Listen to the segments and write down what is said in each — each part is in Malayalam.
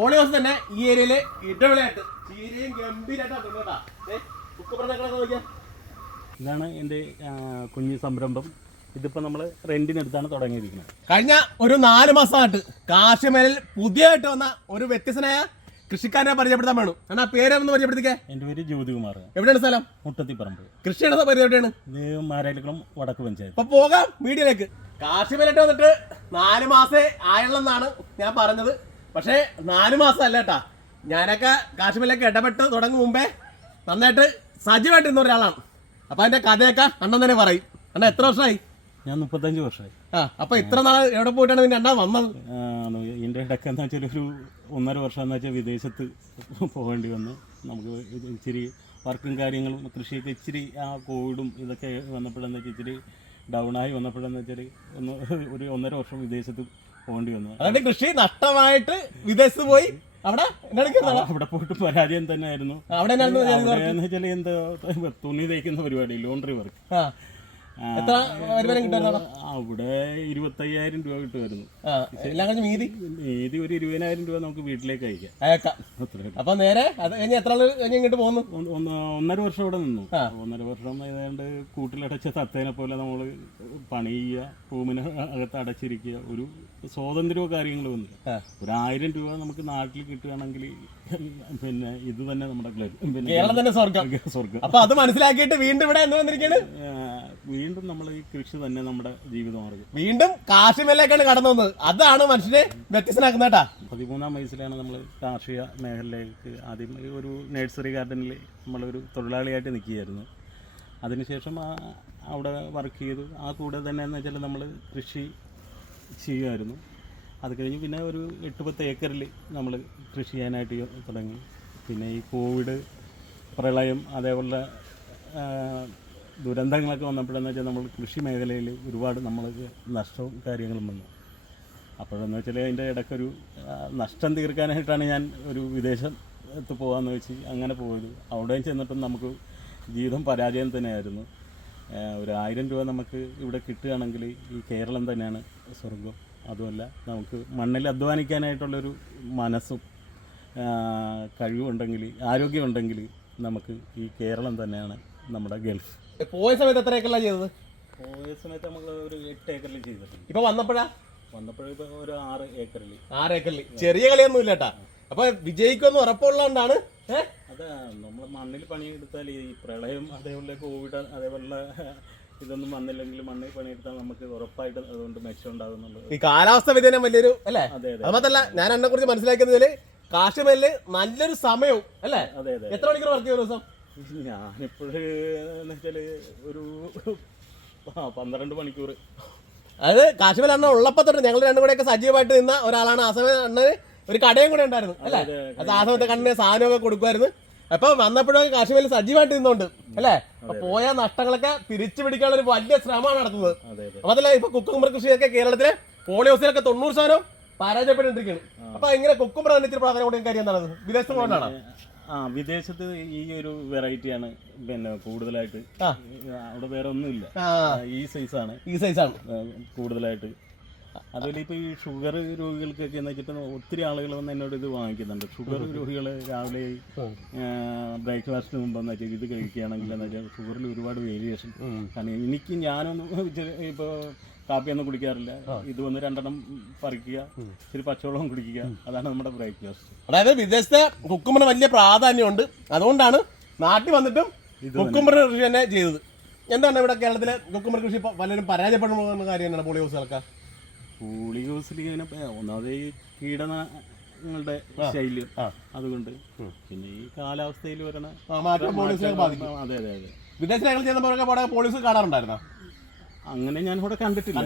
പോളിയോസ് തന്നെ ഈ ഏരിയയിലെ ഇടവിളയായിട്ട് ചീരയും ഗംഭീരമായിട്ടാണ് ഇതാണ് എന്റെ കുഞ്ഞു സംരംഭം. ഇതിപ്പോൾ നമ്മൾ റെന്റിനെടുത്താണ് തുടങ്ങിയിരിക്കുന്നത്. കഴിഞ്ഞ ഒരു നാല് മാസമായിട്ട് കാശ്മീരിൽ പുതിയതായിട്ട് വന്ന ഒരു വ്യത്യസ്തനായ കൃഷിക്കാരനെ പരിചയപ്പെടുത്താൻ വേണം എന്നാ പേരൊന്ന് പരിചയപ്പെടുത്തിക്കേ? എന്റെ പേര് ജ്യോതികുമാർ. എവിടെയാണ് സ്ഥലം? മുട്ടത്തിപ്പറമ്പ്. കൃഷിയുടെ പരിധി എവിടെയാണ്? ഇത് വടക്ക് പഞ്ചായത്ത്. അപ്പൊ പോകാം വീഡിയോയിലേക്ക് കാശ്മീരായിട്ട് വന്നിട്ട് നാല് മാസേ ആയുള്ളെന്നാണ് ഞാൻ പറഞ്ഞത്. പക്ഷേ നാലു മാസം അല്ല കേട്ടാ ഞാനൊക്കെ കാശ്മീരിലേക്ക് ഇടപെട്ട് തുടങ്ങും മുമ്പേ നന്നായിട്ട് സജീവമായിട്ട് ഇരുന്ന ഒരാളാണ്. അപ്പൊ അതിന്റെ കഥയൊക്കെ അണ്ണൻ തന്നെ പറയും. അണ്ണ എത്ര വർഷമായി? ഞാൻ മുപ്പത്തഞ്ച് വർഷമായി. ആ അപ്പൊ ഇത്ര നാൾ എവിടെ പോയിട്ടാണ് പിന്നെ അണ്ണ വന്നത്? എന്റെ ഇടയ്ക്ക് എന്ന് വെച്ചാൽ ഒരു ഒന്നര വർഷം എന്ന് വെച്ചാൽ വിദേശത്ത് പോകേണ്ടി വന്നു. നമുക്ക് ഇച്ചിരി വർക്കും കാര്യങ്ങളും കൃഷിയൊക്കെ ഇച്ചിരി ആ കോവിഡും ഇതൊക്കെ വന്നപ്പോഴെന്ന് വെച്ചാൽ ഇച്ചിരി ഡൗണായി വന്നപ്പോഴെന്ന് വെച്ചാൽ ഒന്ന് ഒരു ഒന്നര വർഷം വിദേശത്ത് പോകേണ്ടി വന്നു. അതുകൊണ്ട് കൃഷി നഷ്ടമായിട്ട് വിദേശത്ത് പോയി അവിടെ അവിടെ പോയിട്ട് പരാജയം തന്നെ ആയിരുന്നു അവിടെ എന്താ തുണി തയ്ക്കുന്ന പരിപാടി ലോണ്ടറി വർക്ക് ആ. എത്ര വരുമാനം കിട്ടും അവിടെ ഇരുപത്തയ്യായിരം രൂപ കിട്ടുമായിരുന്നു. മീതി എല്ലാം കഴിഞ്ഞ് മീതി? ഏതി ഒരു ഇരുപതിനായിരം രൂപ നമുക്ക് വീട്ടിലേക്ക് അയക്കാം. അയക്കാം. അപ്പൊ നേരെ അത് കഴിഞ്ഞ് എത്ര ആൾ കഴിഞ്ഞ് ഇങ്ങോട്ട് പോകുന്നു? ഒന്ന് ഒന്ന് ഒന്നര വർഷം ഇവിടെ നിന്നു. ഒന്നര വർഷം ഏതാണ്ട് കൂട്ടിലടച്ച തത്തേനെ പോലെ നമ്മൾ പണി ചെയ്യുക റൂമിന് അകത്ത് അടച്ചിരിക്കുക ഒരു സ്വാതന്ത്ര്യമോ കാര്യങ്ങളോ ഒന്നും. ഒരു ആയിരം രൂപ നമുക്ക് നാട്ടിൽ കിട്ടുകയാണെങ്കിൽ പിന്നെ ഇത് തന്നെ നമ്മുടെ കേരളം തന്നെ സ്വർഗം സ്വർഗം അപ്പൊ അത് മനസ്സിലാക്കിയിട്ട് വീണ്ടും ഇവിടെ എന്ന് വന്നിരിക്കുകയാണ് ആ, വീണ്ടും നമ്മൾ ഈ കൃഷി തന്നെ നമ്മുടെ ജീവിതമാർഗം വീണ്ടും കാശുമേലേക്കാണ് കടന്നു വന്നത് അതാണ് മനുഷ്യനെ വ്യത്യസ്തനാക്കുന്ന കേട്ടാ പതിമൂന്നാം വയസ്സിലാണ് നമ്മൾ കാർഷിക മേഖലയിലേക്ക് ആദ്യം ഒരു നഴ്സറി ഗാർഡനിൽ നമ്മളൊരു തൊഴിലാളിയായിട്ട് നിൽക്കുകയായിരുന്നു. അതിനുശേഷം ആ അവിടെ വർക്ക് ചെയ്തു. ആ കൂടെ തന്നെ എന്ന് വെച്ചാൽ നമ്മൾ കൃഷി ചെയ്യുമായിരുന്നു. അത് കഴിഞ്ഞ് പിന്നെ ഒരു എട്ട് പത്ത് ഏക്കറിൽ നമ്മൾ കൃഷി ചെയ്യാനായിട്ട് തുടങ്ങി. പിന്നെ ഈ കോവിഡ് പ്രളയം അതേപോലെ ദുരന്തങ്ങളൊക്കെ വന്നപ്പോഴെന്ന് വെച്ചാൽ നമ്മൾ കൃഷി മേഖലയിൽ ഒരുപാട് നമ്മൾക്ക് നഷ്ടവും കാര്യങ്ങളും വന്നു. അപ്പോഴെന്ന് വെച്ചാൽ അതിന്റെ ഇടയ്ക്കൊരു നഷ്ടം തീർക്കാനായിട്ടാണ് ഞാൻ ഒരു വിദേശത്ത് പോകാമെന്ന് വെച്ച് അങ്ങനെ പോയത്. അവിടെയും ചെന്നിട്ടും നമുക്ക് ജീവിതം പരാജയം തന്നെയായിരുന്നു. ഒരു ആയിരം രൂപ നമുക്ക് ഇവിടെ കിട്ടുകയാണെങ്കിൽ ഈ കേരളം തന്നെയാണ് സ്വർഗം അതുമല്ല നമുക്ക് മണ്ണിൽ അധ്വാനിക്കാനായിട്ടുള്ളൊരു മനസ്സും കഴിവുണ്ടെങ്കിൽ ആരോഗ്യമുണ്ടെങ്കിൽ നമുക്ക് ഈ കേരളം തന്നെയാണ് നമ്മുടെ ഗൾഫ്. പോയ സമയത്ത് എത്ര ഏക്കറിലാണ് ചെയ്തത്? പോയ സമയത്ത് നമ്മൾ ഒരു എട്ട് ഏക്കറിൽ ചെയ്തിട്ടുണ്ട്. ഇപ്പൊ വന്നപ്പോഴാ? വന്നപ്പോഴും ഒരു ആറ് ഏക്കറിൽ ആറ് ഏക്കറിൽ ചെറിയ കളിയൊന്നും ഇല്ല കേട്ടാ അപ്പൊ വിജയിക്കുമെന്ന് ഉറപ്പുള്ളതുകൊണ്ടാണ് അതെ നമ്മൾ മണ്ണിൽ പണിയെടുത്താൽ ഈ പ്രളയം അതേപോലെ കോവിഡ് അതേപോലെ ഇതൊന്നും വന്നില്ലെങ്കിൽ മണ്ണിൽ പണിയെടുത്താൽ നമുക്ക് ഉറപ്പായിട്ട് അതുകൊണ്ട് മെച്ചം ഉണ്ടാകുന്നുള്ളത് ഈ കാലാവസ്ഥ വ്യതിയാനം വലിയൊരു അല്ലേ? അതെ മാത്രല്ല ഞാൻ എന്നെ കുറിച്ച് മനസ്സിലാക്കുന്നതിൽ കാർഷിക നല്ലൊരു സമയവും അല്ലേ? അതെ അതെ എത്ര മണിക്കൂർ വർക്ക് ചെയ്യുന്ന ദിവസം? ഞാനിപ്പോഴ് എന്ന് വെച്ചാൽ ഒരു പന്ത്രണ്ട് മണിക്കൂർ അത് കാശ്മീർ അണ്ണ ഉള്ളപ്പോ തൊട്ട് ഞങ്ങൾ രണ്ടും കൂടെയൊക്കെ സജീവമായിട്ട് നിന്ന ഒരാളാണ് ആ സമയം അണ്ണന് ഒരു കടയും കൂടെ ഉണ്ടായിരുന്നു അല്ലേ? അതെ, അത് ആ സമയത്ത് കണ്ണിന് സാധനമൊക്കെ കൊടുക്കുമായിരുന്നു. അപ്പൊ വന്നപ്പോഴൊക്കെ കാശ്മീരിൽ സജീവമായിട്ട് നിന്നുണ്ട് അല്ലേ? പോയ നഷ്ടങ്ങളൊക്കെ തിരിച്ചു പിടിക്കാനുള്ള ഒരു വലിയ ശ്രമമാണ് നടത്തുന്നത്. അപ്പൊ അതല്ല ഇപ്പൊ കുക്കുമ്പർ കൃഷിയൊക്കെ കേരളത്തിലെ പോളിയോസിലൊക്കെ തൊണ്ണൂറ് ശതമാനം പരാജയപ്പെട്ടിരിക്കുകയാണ്. അപ്പൊ ഇങ്ങനെ കുക്കുമ്പർ തന്നെ ഇത്തിരി പ്രാധാന്യം കൊടുക്കുന്ന കാര്യം എന്താണ്? വിദേശത്ത് പോകണ്ടാണ് ആ വിദേശത്ത് ഈ ഒരു വെറൈറ്റിയാണ് പിന്നെ കൂടുതലായിട്ട് അവിടെ വേറെ ഒന്നുമില്ല. ഈ സൈസാണ് ഈ സൈസാണ് കൂടുതലായിട്ട്. അതുപോലെ ഇപ്പോൾ ഈ ഷുഗർ രോഗികൾക്കൊക്കെ എന്ന് വെച്ചിട്ട് ഒത്തിരി ആളുകൾ വന്ന് എന്നോട് ഇത് വാങ്ങിക്കുന്നുണ്ട്. ഷുഗർ രോഗികൾ രാവിലെ ബ്രേക്ക്ഫാസ്റ്റിന് മുമ്പെന്ന് വെച്ചാൽ ഇത് കഴിക്കുകയാണെങ്കിൽ എന്ന് വെച്ചാൽ ഷുഗറിൽ ഒരുപാട് വേരിയേഷൻ. കാരണം എനിക്ക് ഞാനൊന്നും ഇപ്പോൾ കാപ്പിയൊന്നും കുടിക്കാറില്ല. ഇത് വന്ന് രണ്ടെണ്ണം പറിക്കുക ഇച്ചിരി പച്ചവെള്ളം കുടിക്കുക. അതാണ് നമ്മുടെ ബ്രേക്ക്ഫാസ്റ്റ്. അതായത് വിദേശത്തെ കുക്കുമ്പറിന് വലിയ പ്രാധാന്യമുണ്ട്. അതുകൊണ്ടാണ് നാട്ടിൽ വന്നിട്ടും കുക്കുമ്പറ കൃഷി തന്നെ ചെയ്തത്. എന്താണ് ഇവിടെ കേരളത്തിലെ കുക്കുമ്പർ കൃഷി പലരും പരാജയപ്പെടുന്ന കാര്യം എന്താണ് പോളിയോസുകൾക്ക് പൂളികോസിൽ ഇങ്ങനെ ഒന്നാമത് ഈ കീടങ്ങളുടെ ശൈല്യം അതുകൊണ്ട് പിന്നെ ഈ കാലാവസ്ഥയിൽ വരണ അതെ അതെ അതെ. വിദേശ രാജ്യങ്ങൾ കാണാറുണ്ടായിരുന്നോ? അങ്ങനെ ഞാൻ ഇവിടെ കണ്ടിട്ടില്ല.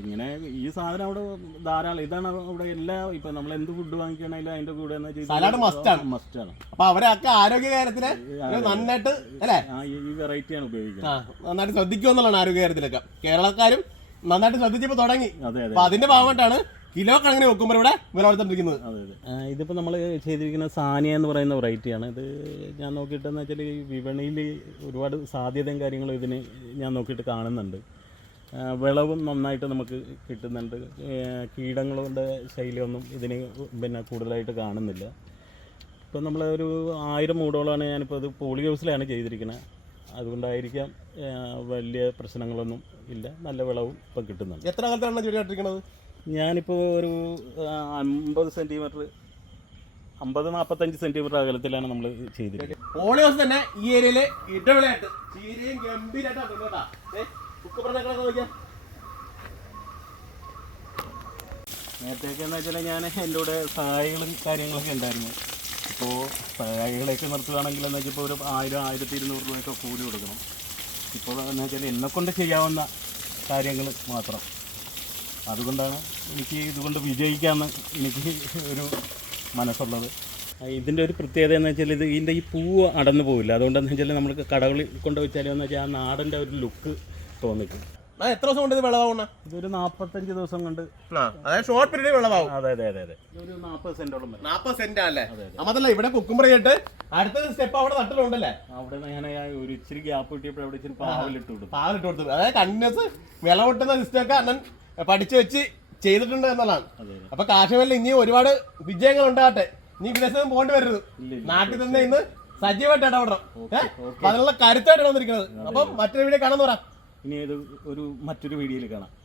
ഇങ്ങനെ ഈ സാധനം അവിടെ ധാരാളം ഇതാണ് അവിടെ എല്ലാ ഇപ്പൊ നമ്മൾ എന്ത് ഫുഡ് വാങ്ങിക്കണമെങ്കിലും അതിന്റെ കൂടെ അപ്പൊ അവരൊക്കെ ആരോഗ്യ നന്നായിട്ട് അല്ലേ? ഈ- വെറൈറ്റിയാണ് ഉപയോഗിക്കുന്നത്. നന്നായിട്ട് ആരോഗ്യ കാര്യത്തിലൊക്കെ. കേരളക്കാരും നന്നായിട്ട് ശ്രദ്ധിച്ചപ്പോ തുടങ്ങി. അപ്പൊ അതിന്റെ ഭാഗമായിട്ടാണ് കിലോ കണക്കിന് വെക്കുമ്പോൾ ഇവിടെ വില കൊടുത്തോണ്ടിരിക്കുന്നത് ഇതിപ്പോ ഇതിപ്പോൾ നമ്മൾ ചെയ്തിരിക്കുന്ന സാനിയ എന്ന് പറയുന്ന വെറൈറ്റിയാണ് ഇത് ഞാൻ നോക്കിയിട്ടെന്ന് വെച്ചാൽ ഈ വിപണിയിൽ ഒരുപാട് സാധ്യതയും കാര്യങ്ങളും ഇതിന് ഞാൻ നോക്കിയിട്ട് കാണുന്നുണ്ട്. വിളവും നന്നായിട്ട് നമുക്ക് കിട്ടുന്നുണ്ട്. കീടങ്ങളുടെ ശൈലിയൊന്നും ഇതിന് പിന്നെ കൂടുതലായിട്ട് കാണുന്നില്ല. ഇപ്പം നമ്മൾ ഒരു ആയിരം മൂടോളമാണ് ഞാനിപ്പോൾ അത് പോളി ഹൗസിലാണ് ചെയ്തിരിക്കുന്നത് അതുകൊണ്ടായിരിക്കാം വലിയ പ്രശ്നങ്ങളൊന്നും ഇല്ല. നല്ല വിളവും ഇപ്പം കിട്ടുന്നുണ്ട്. എത്ര കാലത്താണ് ചെടി നട്ടിരിക്കുന്നത് ഞാനിപ്പോൾ ഒരു അമ്പത് സെന്റിമീറ്റർ അമ്പത് നാൽപ്പത്തഞ്ച് സെന്റിമീറ്റർ അകലത്തിലാണ് നമ്മൾ ചെയ്തിരിക്കുന്നത്. തന്നെ ഈ ഏരിയയിലെ ഇടവിളയായിട്ട് ചീരയും ഗംഭീരമായിട്ടാണ് കേട്ടാ. എന്ന് വെച്ചാൽ ഞാൻ എന്റെ കൂടെ സഹായികളും കാര്യങ്ങളൊക്കെ ഉണ്ടായിരുന്നു. ഇപ്പോൾ പഴയകളെയൊക്കെ നിർത്തുകയാണെങ്കിൽ എന്ന് വെച്ചാൽ ഇപ്പോൾ ഒരു ആയിരം ആയിരത്തി ഇരുന്നൂറ് രൂപയൊക്കെ കൂലി കൊടുക്കണം. ഇപ്പോൾ എന്ന് വെച്ചാൽ എന്നെക്കൊണ്ട് ചെയ്യാവുന്ന കാര്യങ്ങൾ മാത്രം. അതുകൊണ്ടാണ് എനിക്ക് ഇതുകൊണ്ട് വിജയിക്കാമെന്ന് എനിക്ക് ഒരു മനസ്സുള്ളത്. ഇതിന്റെ ഒരു പ്രത്യേകത എന്ന് വെച്ചാൽ ഇത് ഇതിന്റെ ഈ പൂവ് അടന്നു പോവില്ല. അതുകൊണ്ടെന്ന് വെച്ചാൽ നമ്മൾ കടകളിൽ കൊണ്ട് വെച്ചാൽ എന്ന് വെച്ചാൽ ആ നാടിന്റെ ഒരു ലുക്ക് തോന്നിക്കും. ആ എത്ര ദിവസം കൊണ്ട് ഇത് വിളവാകുന്ന ഇതൊരു നാപ്പത്തഞ്ച് ദിവസം കൊണ്ട്. അതായത് ഷോർട്ട് പീരീഡ് വിളവാകും അതെ അതെ അതെ അതെ. ഒരു സെന്റോളം വരും. നാപ്പത് സെന്റ് അല്ലേ? അതല്ല ഇവിടെ കുക്കുമ്പർ ചെയ്തിട്ട് അടുത്ത സ്റ്റെപ്പ് അവിടെ നട്ടിലുണ്ടല്ലേ അവിടെ ഞാൻ ഒരു ഇച്ചിരി ഗ്യാപ്പ് കിട്ടിയപ്പോൾ അവിടെ ഇച്ചിരി പാവലിട്ട് കൊടുത്തു. പാവലിട്ട് കൊടുത്തു. അതായത് കണ്ടിന്യൂസ് വിളവെട്ടുന്ന സിസ്റ്റമൊക്കെ അണ്ണൻ പഠിച്ചു വെച്ച് ചെയ്തിട്ടുണ്ട് എന്നുള്ളതാണ്. അതെ അപ്പൊ കാശ്മീരിൽ ഇനി ഒരുപാട് വിജയങ്ങൾ ഉണ്ടാകട്ടെ. നീ വിദേശത്തും പോകേണ്ടി വരരുത്. നാട്ടിൽ തന്നെ ഇന്ന് സജീവമായിട്ട് ഇടപെടണം. അതിനുള്ള കരുത്തായിട്ടാണ് വന്നിരിക്കുന്നത്. അപ്പം മറ്റൊരു വീഡിയോ കാണാന്ന് പറ. ഇനി ഏത് ഒരു മറ്റൊരു വീഡിയോയിൽ കാണാം.